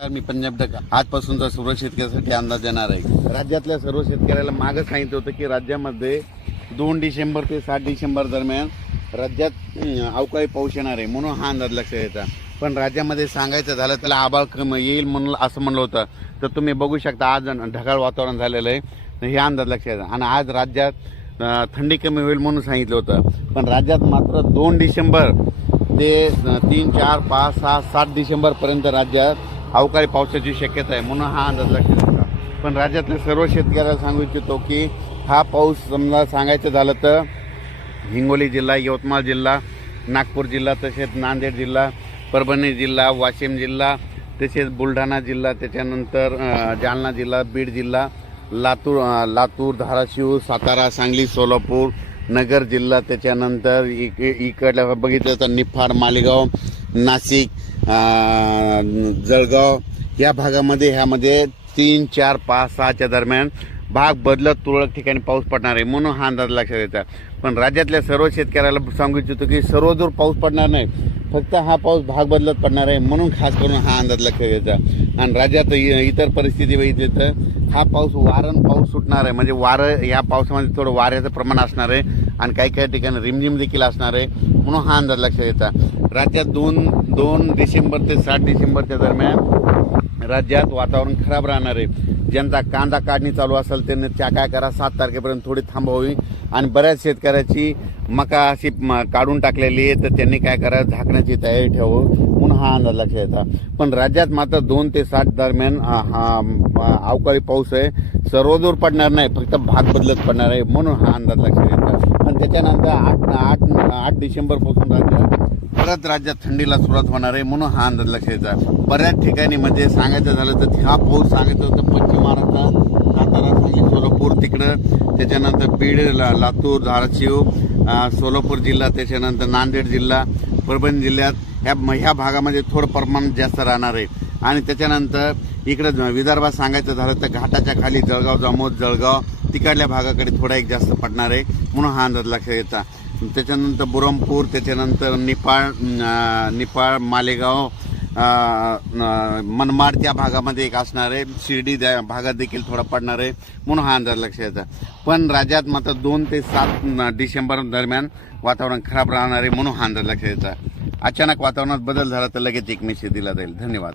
मी पंजाब टक आजपासूनचा सर्व शेतकऱ्यासाठी अंदाज देणार आहे। राज्यातल्या सर्व शेतकऱ्याला मागे सांगितलं होतं की राज्यामध्ये 2 डिसेंबर ते 7 डिसेंबर दरम्यान राज्यात अवकाळी पाऊस येणार आहे, म्हणून हा अंदाज लक्षात येता। पण राज्यामध्ये सांगायचं झालं त्याला आभाळ कमी येईल म्हणून असं म्हणलं होतं, तर तुम्ही बघू शकता आज ढगाळ वातावरण झालेलं आहे, हे अंदाज लक्षात येतं। आणि आज राज्यात थंडी कमी होईल म्हणून सांगितलं होतं, पण राज्यात मात्र 2 डिसेंबर ते 3, 4, 5, 6, 7 डिसेंबरपर्यंत राज्यात अवकाळी पावसाची शक्यता आहे, म्हणून हा अंदाज लक्षात येतो। पण राज्यातल्या सर्व शेतकऱ्याला सांगू इच्छितो की हा पाऊस समजा सांगायचं झालं तर हिंगोली जिल्हा, यवतमाळ जिल्हा, नागपूर जिल्हा, तसेच नांदेड जिल्हा, परभणी जिल्हा, वाशिम जिल्हा, तसेच बुलढाणा जिल्हा, त्याच्यानंतर जालना जिल्हा, बीड जिल्हा, लातूर, धाराशिव, सातारा, सांगली, सोलापूर, नगर जिल्हा, त्याच्यानंतर इकडलं बघितलं तर निफाड, मालेगाव, नाशिक, जळगाव या भागामध्ये ह्यामध्ये 3, 4, 5, 6च्या दरम्यान भाग बदलत तुरळक ठिकाणी पाऊस पडणार आहे, म्हणून हा अंदाज लक्षात येतात। पण राज्यातल्या सर्व शेतकऱ्याला सांगू इच्छितो की सर्वदूर पाऊस पडणार नाही, फक्त हा पाऊस भाग बदलत पडणार आहे, म्हणून खास करून हा अंदाज लक्षात येतात। आणि राज्यात इतर परिस्थिती बघितली तर हा पाऊस वारण पाऊस सुटणार आहे, म्हणजे वारं या पावसामध्ये थोडं वाऱ्याचं प्रमाण असणार आहे आणि काही ठिकाणी रिमझिम देखील असणार आहे, म्हणून हा अंदाज लक्षात येतात। राज्यात 2 डिसेंबर ते 7 डिसेंबरच्या दरम्यान राज्यात वातावरण खराब राहणार आहे। ज्यांचा कांदा काढणी चालू असेल त्यांनी काय करा, 7 तारखेपर्यंत थोडी थांबवावी। आणि बऱ्याच शेतकऱ्याची मका अशी काढून टाकलेली आहे, तर त्यांनी काय करा, झाकण्याची तयारी ठेवावी, म्हणून हा अंदाज लक्षात येतात। पण राज्यात मात्र 2 ते 7 दरम्यान हा अवकाळी पाऊस आहे, सर्वदूर पडणार नाही, फक्त भाग बदलत पडणार आहे, म्हणून हा अंदाज लक्षात येतात। आणि त्याच्यानंतर 8 डिसेंबरपासून परत राज्यात थंडीला सुरुवात होणार आहे, म्हणून हा अंदाज लक्षात येतात। बऱ्याच ठिकाणी म्हणजे सांगायचं झालं तर हा पाऊस सांगायचं होतं पश्चिम महाराष्ट्रात, सातारा, सांगली, सोलापूर तिकडं, त्याच्यानंतर बीड, लातूर, धाराशिव, सोलापूर जिल्हा, त्याच्यानंतर नांदेड जिल्हा, परभणी जिल्ह्यात ह्या भागामध्ये थोडं प्रमाण जास्त राहणार आहे। आणि त्याच्यानंतर इकडं विदर्भात सांगायचं झालं तर घाटाच्या खाली जळगाव, जामोद, जळगाव तिकडल्या भागाकडे थोडा एक जास्त पडणार आहे, म्हणून हा अंदाज लक्षात येतात। त्याच्यानंतर बुरमपूर, त्याच्यानंतर निफाड, मालेगाव, मनमाड त्या भागामध्ये एक असणार आहे, शिर्डी भागात देखील थोडा पडणार आहे, म्हणून हा अंदाज लक्षात येतात। पण राज्यात मात्र 2 ते 7 डिसेंबर दरम्यान वातावरण खराब राहणार आहे, म्हणून हा अंदाज लक्षात येतात। अचानक वातावरणात बदल झाला तर लगेच एक मेसेज दिला जाईल। धन्यवाद।